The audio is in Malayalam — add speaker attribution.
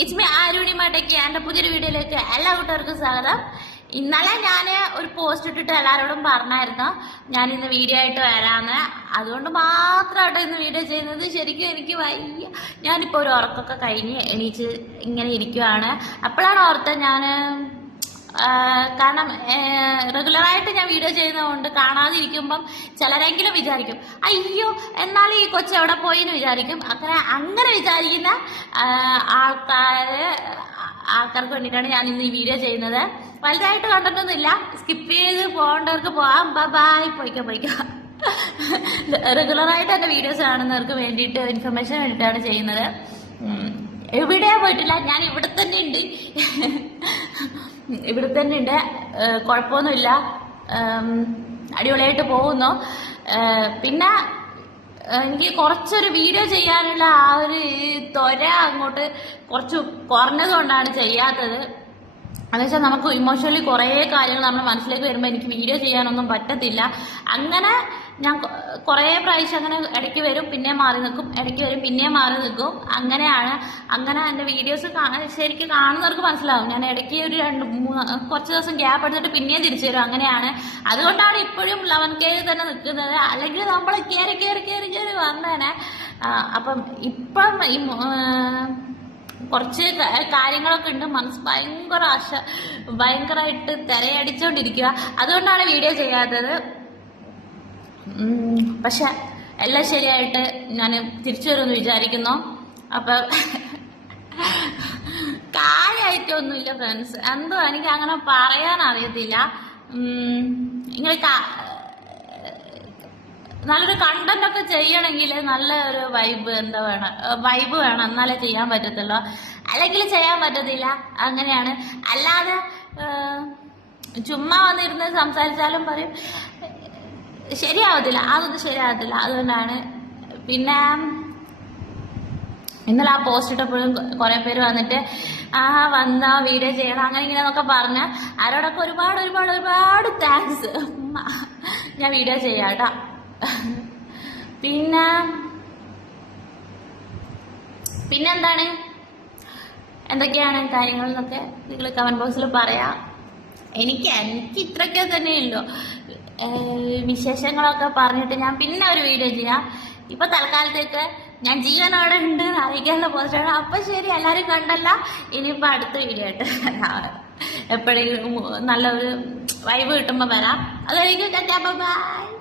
Speaker 1: ഇറ്റ്സ് ആരുണി മാട്ടയ്ക്ക് എന്റെ പുതിയൊരു വീഡിയോയിലേക്ക് എല്ലാ കൂട്ടുകാർക്കും സ്വാഗതം ഇന്നലെ ഞാൻ ഒരു പോസ്റ്റ് ഇട്ടിട്ട് എല്ലാവരോടും പറഞ്ഞായിരുന്നു. ഞാൻ ഇന്ന് വീഡിയോ ആയിട്ട് വരാമെന്ന് അതുകൊണ്ട് മാത്രമായിട്ട് ഇന്ന് വീഡിയോ ചെയ്യുന്നത്. ശരിക്കും എനിക്ക് വയ്യ. ഞാനിപ്പോൾ ഒരു ഉറക്കമൊക്കെ കഴിഞ്ഞ് എണീച്ച് ഇങ്ങനെ ഇരിക്കുവാണ്. അപ്പോഴാണ് ഓർത്തത് ഞാൻ കാരണം റെഗുലറായിട്ട് ഞാൻ വീഡിയോ ചെയ്യുന്നതുകൊണ്ട് കാണാതിരിക്കുമ്പം ചിലരെങ്കിലും വിചാരിക്കും അയ്യോ എന്നാലും ഈ കൊച്ചു എവിടെ പോയി എന്ന് വിചാരിക്കും. അങ്ങനെ അങ്ങനെ വിചാരിക്കുന്ന ആൾക്കാര് ആൾക്കാർക്ക് വേണ്ടിയിട്ടാണ് ഞാൻ ഇന്ന് ഈ വീഡിയോ ചെയ്യുന്നത്. വലുതായിട്ട് കണ്ടിട്ടൊന്നുമില്ല സ്കിപ്പ് ചെയ്ത് പോകേണ്ടവർക്ക് പോവാം ബൈ പോയിക്കോ പോയിക്കോ. റെഗുലറായിട്ട് എന്റെ വീഡിയോസ് കാണുന്നവർക്ക് വേണ്ടിയിട്ട് ഇൻഫർമേഷൻ വേണ്ടിയിട്ടാണ് ചെയ്യുന്നത്. എവിടെയാ പോയിട്ടില്ല. ഞാൻ ഇവിടെ തന്നെ ഉണ്ട്. ഇവിടെ തന്നെ ഉണ്ട് കുഴപ്പമൊന്നുമില്ല അടിപൊളിയായിട്ട് പോകുന്നു. പിന്നെ എനിക്ക് കുറച്ചൊരു വീഡിയോ ചെയ്യാനുള്ള ആ ഒരു ത്വര അങ്ങോട്ട് കുറച്ച് കുറഞ്ഞത് കൊണ്ടാണ് ചെയ്യാത്തത്. എന്നുവെച്ചാൽ നമുക്ക് ഇമോഷണലി കുറേ കാര്യങ്ങൾ നമ്മുടെ മനസ്സിലേക്ക് വരുമ്പോൾ എനിക്ക് വീഡിയോ ചെയ്യാനൊന്നും പറ്റത്തില്ല. അങ്ങനെ ഞാൻ കുറേ പ്രാവശ്യം അങ്ങനെ ഇടയ്ക്ക് വരും പിന്നെ മാറി നിൽക്കും. ഇടയ്ക്ക് വരും പിന്നെ മാറി നിൽക്കും. അങ്ങനെയാണ്. അങ്ങനെ എന്റെ വീഡിയോസ് കാണാൻ ശരിക്കും കാണുന്നവർക്ക് മനസ്സിലാവും. ഞാൻ ഇടയ്ക്ക് ഒരു രണ്ട് മൂന്ന് കുറച്ച് ദിവസം ഗ്യാപ്പ് എടുത്തിട്ട് പിന്നെയും തിരിച്ചു വരും. അങ്ങനെയാണ്. അതുകൊണ്ടാണ് ഇപ്പോഴും ലെവൻ കെയിൽ തന്നെ നിൽക്കുന്നത്. അല്ലെങ്കിൽ നമ്മൾ കയറി കയറി കയറി കയറി വന്നേനെ. അപ്പം ഇപ്പം ഈ കുറച്ച് കാര്യങ്ങളൊക്കെ ഉണ്ട്. മനസ്സ് ഭയങ്കര ആശ ഭയങ്കരമായിട്ട് തിരയടിച്ചുകൊണ്ടിരിക്കുക അതുകൊണ്ടാണ് വീഡിയോ ചെയ്യാത്തത്. പക്ഷെ എല്ലാം ശരിയായിട്ട് ഞാൻ തിരിച്ചു വരുമെന്ന് വിചാരിക്കുന്നു. അപ്പൊ കാര്യമായിട്ടൊന്നുമില്ല ഫ്രണ്ട്സ് എന്തോ എനിക്ക് അങ്ങനെ പറയാൻ അറിയത്തില്ല. നിങ്ങൾ നല്ലൊരു കണ്ടന്റ് ഒക്കെ ചെയ്യണമെങ്കിൽ നല്ല ഒരു വൈബ് എന്താ വേണം വൈബ് വേണം. എന്നാലേ ചെയ്യാൻ പറ്റത്തുള്ളൂ. അല്ലെങ്കിൽ ചെയ്യാൻ പറ്റത്തില്ല. അങ്ങനെയാണ്. അല്ലാതെ ചുമ്മാ വന്നിരുന്ന് സംസാരിച്ചാലും പറയും. ശരിയാവത്തില്ല. അതൊന്നും ശരിയാവത്തില്ല. അതുകൊണ്ടാണ്. പിന്നെ ഇന്നലെ ആ പോസ്റ്റ് ഇട്ടപ്പോഴും കുറെ പേര് വന്നിട്ട് ആ വന്ന വീഡിയോ ചെയ്യണം? അങ്ങനെ ഇങ്ങനെ എന്നൊക്കെ പറഞ്ഞ് ആരോടൊക്കെ ഒരുപാട് ഒരുപാട് ഒരുപാട് താങ്ക്സ് ഞാൻ വീഡിയോ ചെയ്യാം പിന്നെ പിന്നെന്താണ് എന്തൊക്കെയാണ് കാര്യങ്ങൾ എന്നൊക്കെ നിങ്ങൾ കമന്റ് ബോക്സിൽ പറയാം. എനിക്ക് എനിക്ക് തന്നെ ഉള്ളൂ. വിശേഷങ്ങളൊക്കെ പറഞ്ഞിട്ട് ഞാൻ പിന്നെ ഒരു വീഡിയോ ചെയ്യാം. ഇപ്പൊ തൽക്കാലത്തേക്ക് ഞാൻ ജീവനോടെ ഉണ്ട് എന്ന് അറിയിക്കാനുള്ള പോസ്റ്റാണ്. അപ്പൊ ശരി എല്ലാരും കണ്ടല്ല. ഇനിയിപ്പോ അടുത്ത വീഡിയോ ആയിട്ട് എപ്പോഴെങ്കിലും നല്ലൊരു വൈബ് കിട്ടുമ്പോ വരാം. അതായിരിക്കും ബൈ.